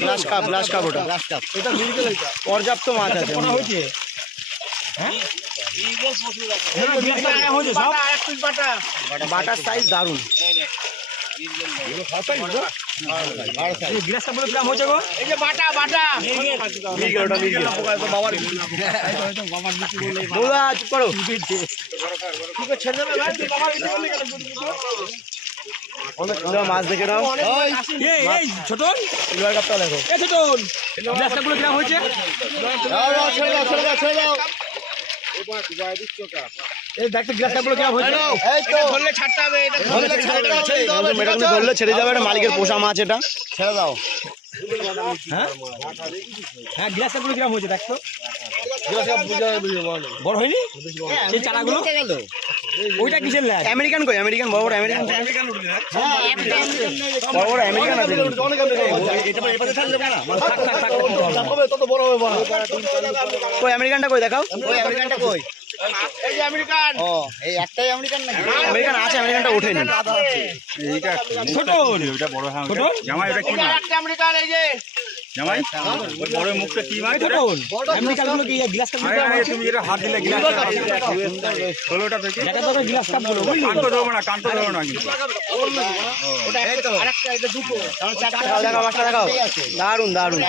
Glass cup ওটা পর্যাপ্ত মাছ আছে। বাটার সাইজ দারুন। মাছ দেখে নাও। ছোট কাপটা দেখো, গ্লাসটা গ্রাম হয়েছে। ধরলে ছেড়ে যাবে, মালিকের পোষা মাছ, এটা ছেড়ে দাও। হ্যাঁ গ্লাসটা পুরো গ্রাম হয়েছে, দেখো বড় হয়নি সেই চারাগুলো। ওইটা কিসের ল্যাগ? আমেরিকান কই? আমেরিকান বড় বড় আমেরিকান বড় বড় আমেরিকান আছে। কই আমেরিকানটা কই দেখাও। ওই আমেরিকানটা কই? এই যে আমেরিকান। ও এই একটাই আমেরিকান নাকি? আমেরিকান আছে, আমেরিকানটা ওঠেনি। এইটা ছোট, ওইটা বড়। হ্যাঁ ছোট জামাই, এটা কি মাছ? একটা আমেরিকান। এই যে জামাই ওই বড় মুখটা কি মাছ? ছোট আমেরিকানগুলো কি গ্লাসটা দিতে হবে? তুমি যেটা হাত দিলে গ্লাস ষোলোটা থেকে এটা তো গ্লাস কাপ গুলো কানটো ধরো না, কানটো ধরো না কিন্তু। ওটা একটা আরেকটা, এটা দুটো, তাহলে চারটা। দেখাও, মাছটা দেখাও, দারুন দারুন।